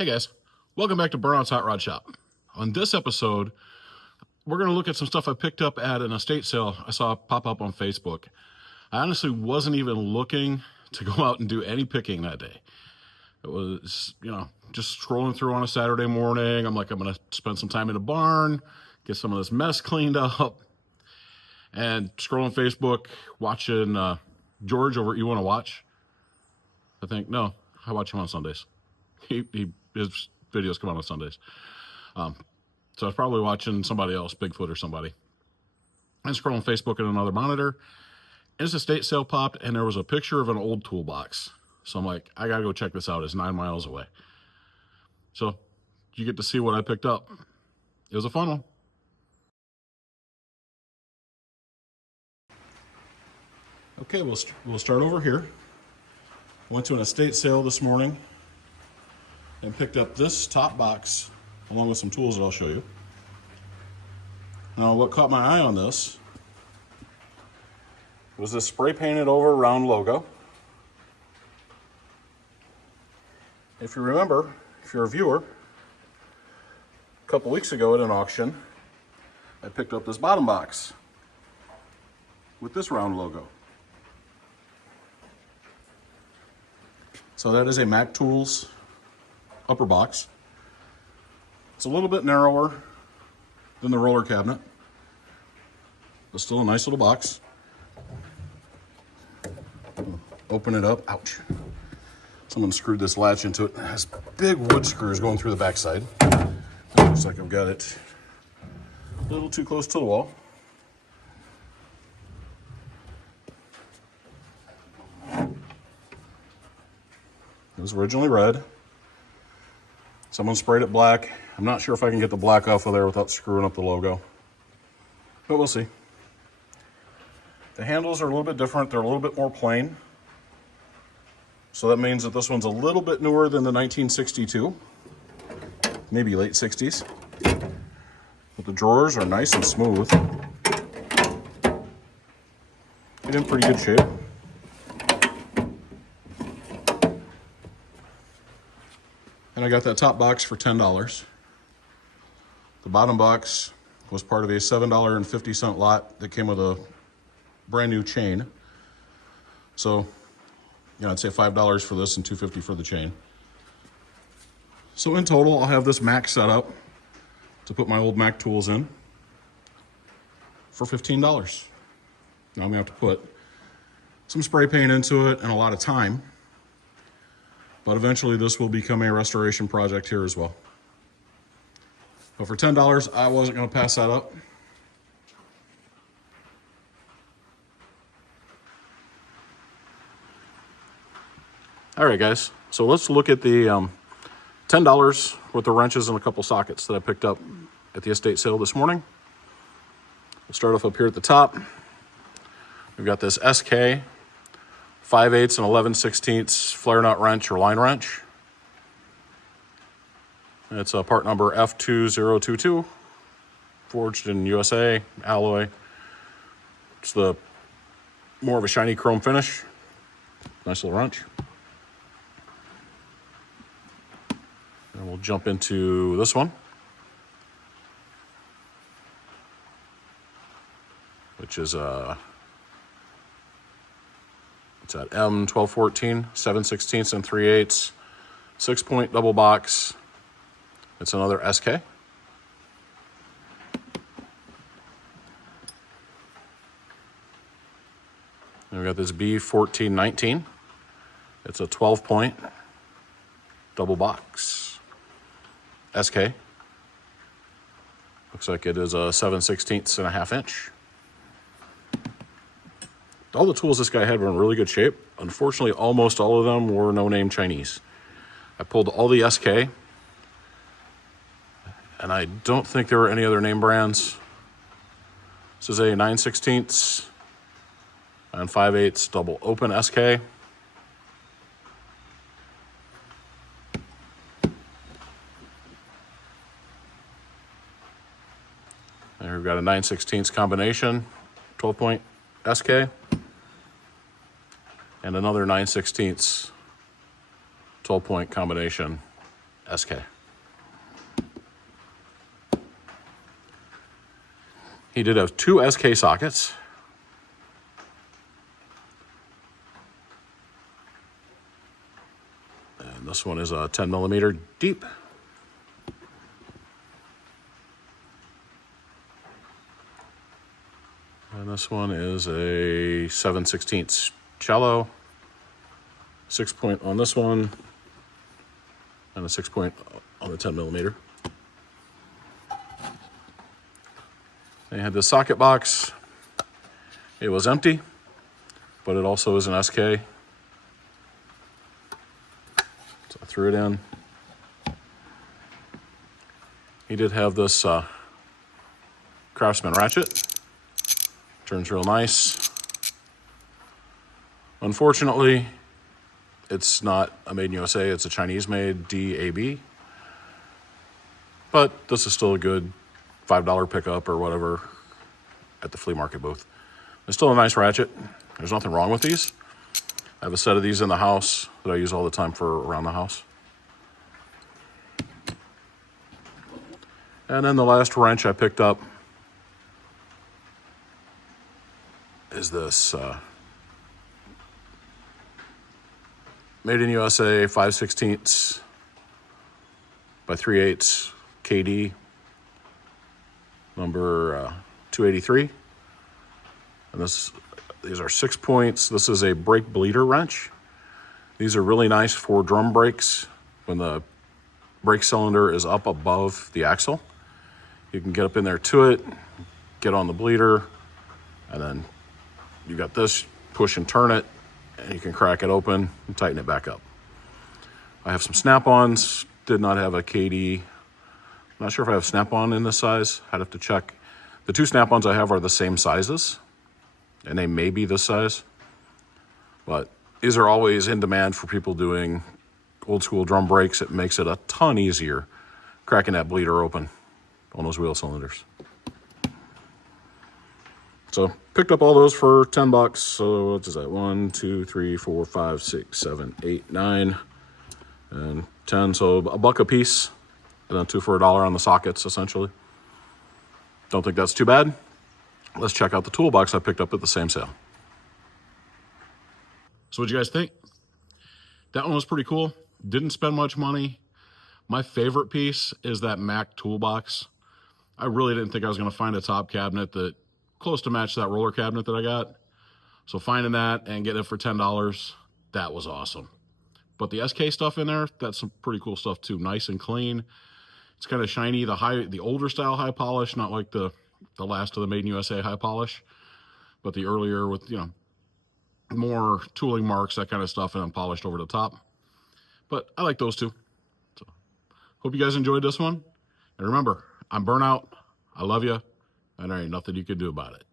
Hey guys, welcome back to Burnout's Hot Rod Shop. On this episode, we're going to look at some stuff I picked up at an estate sale I saw pop up on Facebook. I honestly wasn't even looking to go out and do any picking that day. It was, just scrolling through on a Saturday morning. I'm like, I'm going to spend some time in the barn, get some of this mess cleaned up, and scrolling Facebook, watching George over at You Want to Watch. I think, no, I watch him on Sundays. His videos come out on Sundays. So I was probably watching somebody else, Bigfoot or somebody. And scrolling Facebook in another monitor. And this estate sale popped, and there was a picture of an old toolbox. So I'm like, I gotta go check this out. It's 9 miles away. So you get to see what I picked up. It was a fun one. Okay, we'll start over here. I went to an estate sale this morning and picked up this top box along with some tools that I'll show you. Now, what caught my eye on this was this spray painted over round logo. If you remember, if you're a viewer, a couple weeks ago at an auction, I picked up this bottom box with this round logo. So that is a Mac Tools upper box. It's a little bit narrower than the roller cabinet, but still a nice little box. Open it up. Ouch. Someone screwed this latch into it. It has big wood screws going through the backside. Looks like I've got it a little too close to the wall. It was originally red. Someone sprayed it black. I'm not sure if I can get the black off of there without screwing up the logo, but we'll see. The handles are a little bit different. They're a little bit more plain. So that means that this one's a little bit newer than the 1962, maybe late 60s. But the drawers are nice and smooth. It's in pretty good shape. And I got that top box for $10. The bottom box was part of a $7.50 lot that came with a brand new chain. So, I'd say $5 for this and $2.50 for the chain. So in total, I'll have this Mac set up to put my old Mac tools in for $15. Now I'm gonna have to put some spray paint into it and a lot of time. But eventually this will become a restoration project here as well. But for $10, I wasn't going to pass that up. All right, guys. So let's look at the $10 with the wrenches and a couple sockets that I picked up at the estate sale this morning. We'll start off up here at the top. We've got this SK 5/8 and 11/16 flare nut wrench or line wrench. It's a part number F2022, forged in USA, alloy. It's the more of a shiny chrome finish. Nice little wrench. And we'll jump into this one, which is it's at M1214, 7/16 and 3/8, 6-point double box. It's another SK. And we got this B1419. It's a 12-point double box. SK. Looks like it is a 7/16 and a half inch. All the tools this guy had were in really good shape. Unfortunately, almost all of them were no-name Chinese. I pulled all the SK, and I don't think there were any other name brands. This is a 9/16 and 5/8 double open SK. And we've got a 9/16 combination, 12-point SK. And another 9/16 12-point combination SK. He did have 2 SK sockets. And this one is a 10 millimeter deep. And this one is a 7/16 cello. 6-point on this one. And a 6-point on the 10 millimeter. They had the socket box. It was empty, but it also is an SK. So I threw it in. He did have this Craftsman ratchet. Turns real nice. Unfortunately, it's not a made in USA, it's a Chinese made DAB. But this is still a good $5 pickup or whatever at the flea market booth. It's still a nice ratchet. There's nothing wrong with these. I have a set of these in the house that I use all the time for around the house. And then the last wrench I picked up is this made in USA 5/16 by 3/8 KD number 283. And these are 6 points. This is a brake bleeder wrench. These are really nice for drum brakes when the brake cylinder is up above the axle. You can get up in there to it, get on the bleeder, and then you got this, push and turn it, and you can crack it open and tighten it back up. I have some snap-ons, did not have a KD. I'm not sure if I have snap-on in this size. I'd have to check. The 2 snap-ons I have are the same sizes, and they may be this size. But these are always in demand for people doing old school drum brakes. It makes it a ton easier cracking that bleeder open on those wheel cylinders. So picked up all those for $10. So what is that? 1, 2, 3, 4, 5, 6, 7, 8, 9, and 10. So a buck a piece, and then 2 for $1 on the sockets, essentially. Don't think that's too bad. Let's check out the toolbox I picked up at the same sale. So what'd you guys think? That one was pretty cool. Didn't spend much money. My favorite piece is that Mac toolbox. I really didn't think I was going to find a top cabinet that close to match that roller cabinet that I got. So finding that and getting it for $10, that was awesome. But the SK stuff in there, that's some pretty cool stuff too. Nice and clean. It's kind of shiny, the older style high polish, not like the last of the Made in USA high polish, but the earlier with, more tooling marks, that kind of stuff, and then polished over the top. But I like those two. So hope you guys enjoyed this one. And remember, I'm Burnout. I love you, and there ain't nothing you can do about it.